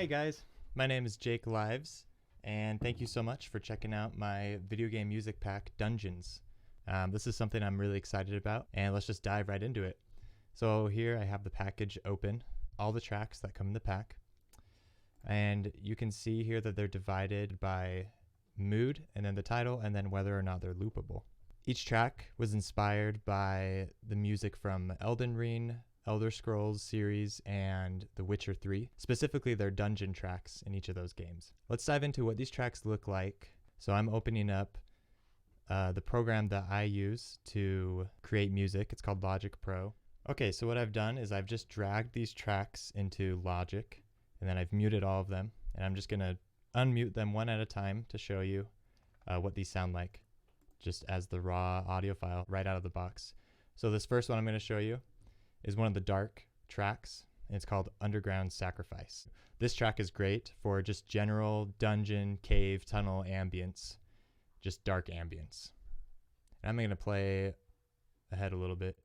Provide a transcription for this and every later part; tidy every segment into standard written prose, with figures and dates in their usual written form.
Hey guys, my name is Jake Lives, and thank you so much for checking out my video game music pack, Dungeons. This is something I'm really excited about, and let's just dive right into it. So here I have the package open, all the tracks that come in the pack, and you can see here that they're divided by mood, and then the title, and then whether or not they're loopable. Each track was inspired by the music from Elden Ring, Elder Scrolls series, and The Witcher 3. Specifically, their dungeon tracks in each of those games. Let's dive into what these tracks look like. So I'm opening up the program that I use to create music. It's called Logic Pro. Okay, so what I've done is I've just dragged these tracks into Logic, and then I've muted all of them, and I'm just going to unmute them one at a time to show you what these sound like, just as the raw audio file right out of the box. So this first one I'm going to show you is one of the dark tracks, and it's called Underground Sacrifice. This track is great for just general dungeon, cave, tunnel ambience, just dark ambience. And I'm going to play ahead a little bit.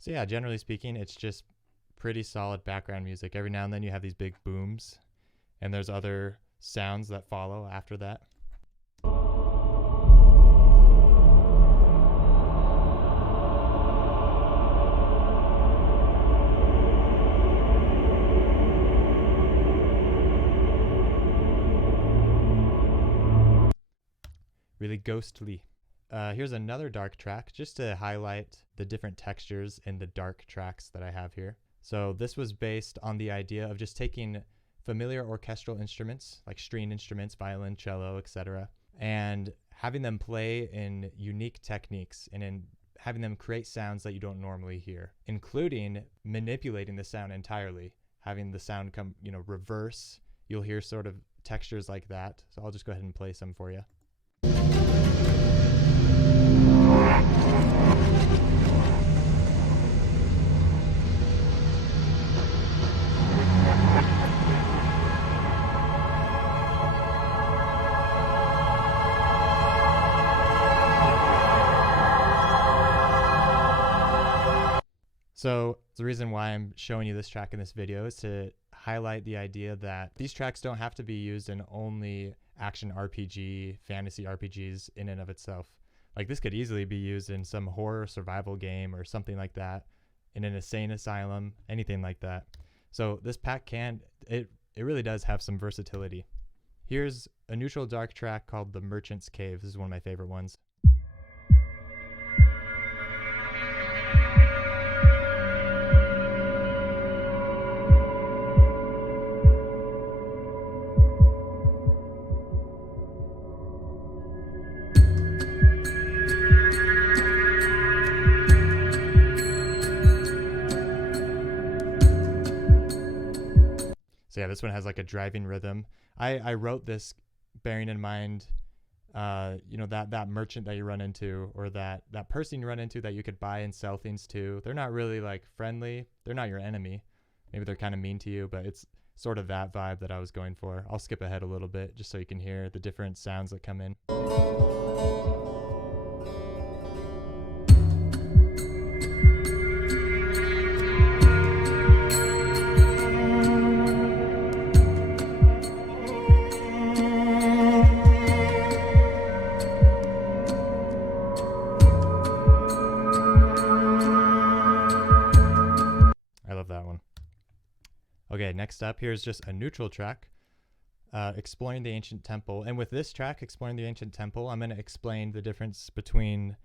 So yeah, generally speaking, it's just pretty solid background music. Every now and then you have these big booms, and there's other sounds that follow after that. Really ghostly. Here's another dark track just to highlight the different textures in the dark tracks that I have here. So this was based on the idea of just taking familiar orchestral instruments like string instruments, violin, cello, etc., and having them play in unique techniques and in having them create sounds that you don't normally hear, including manipulating the sound entirely, having the sound come, reverse. You'll hear sort of textures like that. So I'll just go ahead and play some for you. So the reason why I'm showing you this track in this video is to highlight the idea that these tracks don't have to be used in only action RPG, fantasy RPGs in and of itself. Like this could easily be used in some horror survival game or something like that, in an insane asylum, anything like that. So this pack it really does have some versatility. Here's a neutral dark track called The Merchant's Cave. This is one of my favorite ones. So yeah, this one has like a driving rhythm. I wrote this bearing in mind, that merchant that you run into, or that person you run into that you could buy and sell things to. They're not really like friendly. They're not your enemy. Maybe they're kind of mean to you, but it's sort of that vibe that I was going for. I'll skip ahead a little bit just so you can hear the different sounds that come in. Okay, next up, here's just a neutral track, Exploring the Ancient Temple. And with this track, Exploring the Ancient Temple, I'm going to explain the difference between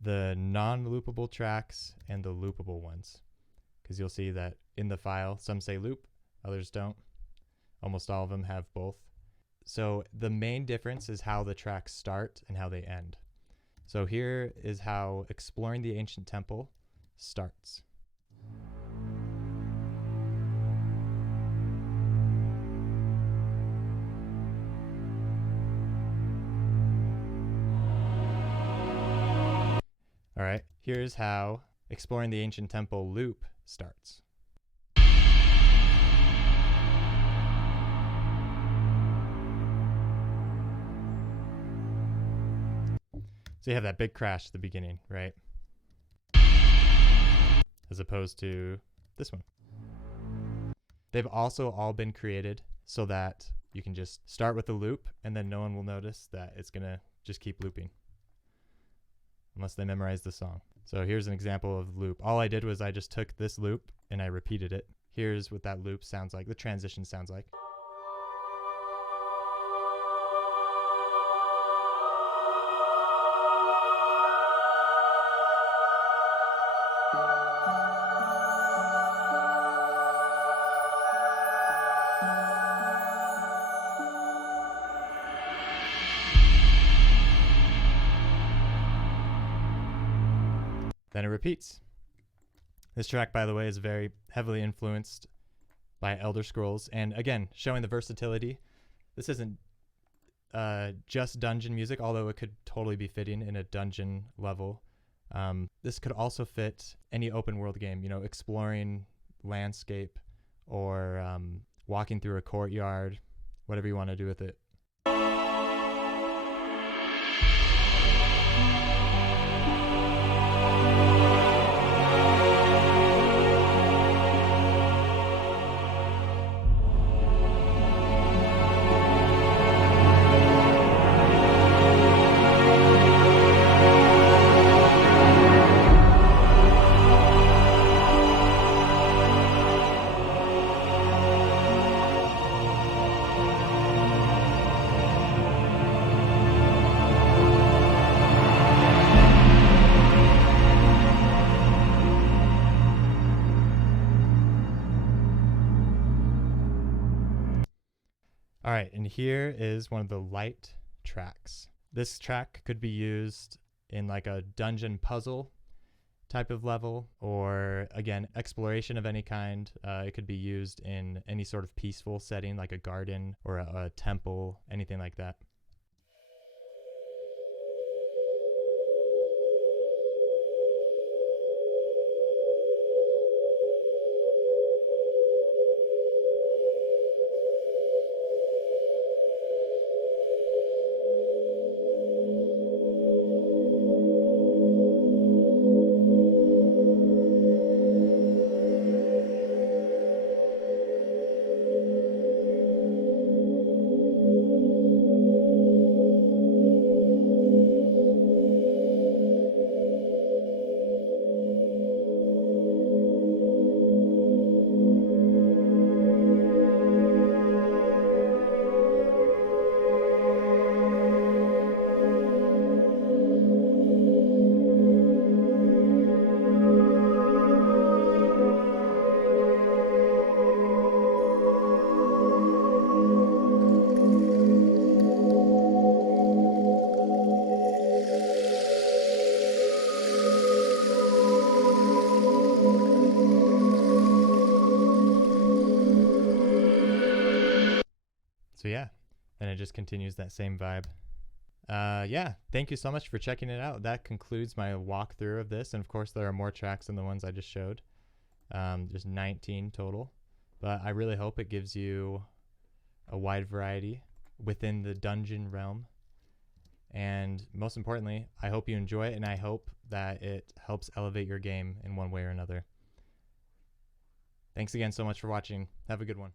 the non-loopable tracks and the loopable ones. Because you'll see that in the file, some say loop, others don't. Almost all of them have both. So the main difference is how the tracks start and how they end. So here is how Exploring the Ancient Temple starts. Here's how Exploring the Ancient Temple loop starts. So you have that big crash at the beginning, right? As opposed to this one. They've also all been created so that you can just start with the loop and then no one will notice that it's gonna just keep looping unless they memorize the song. So here's an example of loop. All I did was I just took this loop and I repeated it. Here's what that loop sounds like, the transition sounds like. Then it repeats. This track, by the way, is very heavily influenced by Elder Scrolls. And again, showing the versatility. This isn't just dungeon music, although it could totally be fitting in a dungeon level. This could also fit any open world game, you know, exploring landscape or walking through a courtyard, whatever you want to do with it. All right, and here is one of the light tracks. This track could be used in like a dungeon puzzle type of level, or again, exploration of any kind. It could be used in any sort of peaceful setting like a garden or a temple, anything like that. So yeah, and it just continues that same vibe. Yeah, thank you so much for checking it out. That concludes my walkthrough of this, and of course there are more tracks than the ones I just showed. There's 19 total, but I really hope it gives you a wide variety within the dungeon realm. And most importantly, I hope you enjoy it, and I hope that it helps elevate your game in one way or another. Thanks again so much for watching. Have a good one.